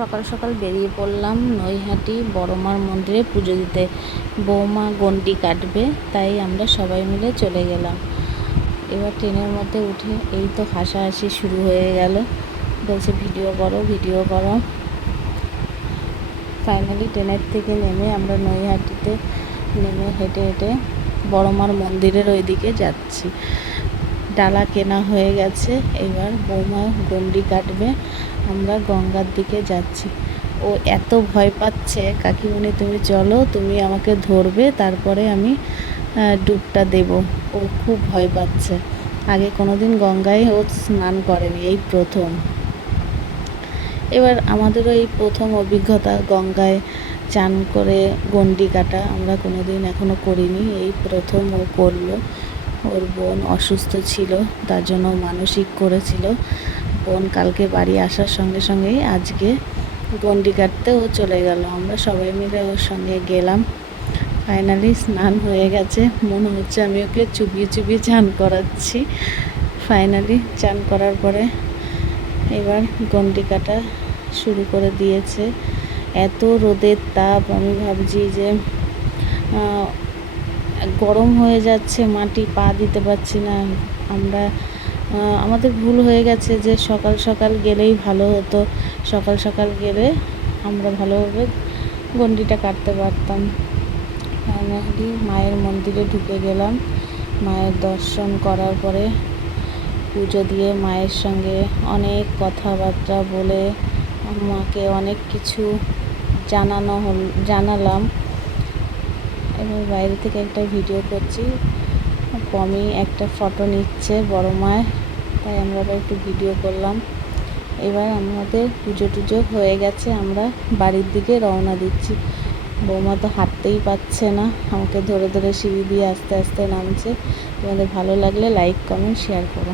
সকাল সকাল বেরিয়ে পড়লাম নৈহাটি বড়মার মন্দিরে পুজো দিতে। বৌমা গণ্ডি কাটবে, তাই আমরা সবাই মিলে চলে গেলাম। এবার ট্রেনের মধ্যে উঠে এই তো হাসাহাসি শুরু হয়ে গেল, বলছে ভিডিও করো ভিডিও করো। ফাইনালি ট্রেনের থেকে নেমে আমরা নৈহাটিতে নেমে হেঁটে হেঁটে বড়মার মন্দিরের ওই দিকে যাচ্ছি। ডালা কেনা হয়ে গেছে, এবার বৌমা গণ্ডি কাটবে, আমরা গঙ্গার দিকে যাচ্ছি। ও এত ভয় পাচ্ছে, কাকিমণি তুমি চলো, তুমি আমাকে ধরবে, তারপরে আমি ডুবটা দেব। ও খুব ভয় পাচ্ছে, আগে কোনোদিন গঙ্গায় ও স্নান করেনি, এই প্রথম। এবার আমাদেরও এই প্রথম অভিজ্ঞতা গঙ্গায় চান করে গণ্ডি কাটা, আমরা কোনোদিন এখনও করিনি, এই প্রথম ও করলো। ওর বোন অসুস্থ ছিল, তার জন্য মানসিক করেছিল। বোন কালকে বাড়ি আসার সঙ্গে সঙ্গেই আজকে গণ্ডি কাটতে ও চলে গেল। আমরা সবাই মিলে ওর সঙ্গে গেলাম। ফাইনালি স্নান হয়ে গেছে, মনে হচ্ছে আমি ওকে চুবিয়ে চুবিয়ে চান করাচ্ছি। ফাইনালি চান করার পরে এবার গণ্ডি কাটা শুরু করে দিয়েছে। এত রোদের তাপ, আমি ভাবছি যে গরম হয়ে যাচ্ছে, মাটি পা দিতে পারছি না। আমাদের ভুল হয়ে গেছে যে সকাল সকাল গেলেই ভালো হতো। সকাল সকাল গেলে আমরা ভালোভাবে গণ্ডিটা কাটতে পারতাম। ফাইনালি মায়ের মন্দিরে ঢুকে গেলাম। মায়ের দর্শন করার পরে পুজো দিয়ে মায়ের সঙ্গে অনেক কথাবার্তা বলে মাকে অনেক কিছু জানালাম। এবার বাইরে থেকে একটা ভিডিও করছি, পমি একটা ফটো নিচ্ছে বড় মায়ের, তাই আমরা একটু ভিডিও করলাম। এবার আমাদের পুজো টুজো হয়ে গেছে, আমরা বাড়ির দিকে রওনা দিচ্ছি। বৌমা তো হাঁটতেই পারছে না, আমাকে ধরে ধরে সিঁড়ি দিয়ে আস্তে আস্তে নামছে। তোমাদের ভালো লাগলে লাইক কমেন্ট শেয়ার করো।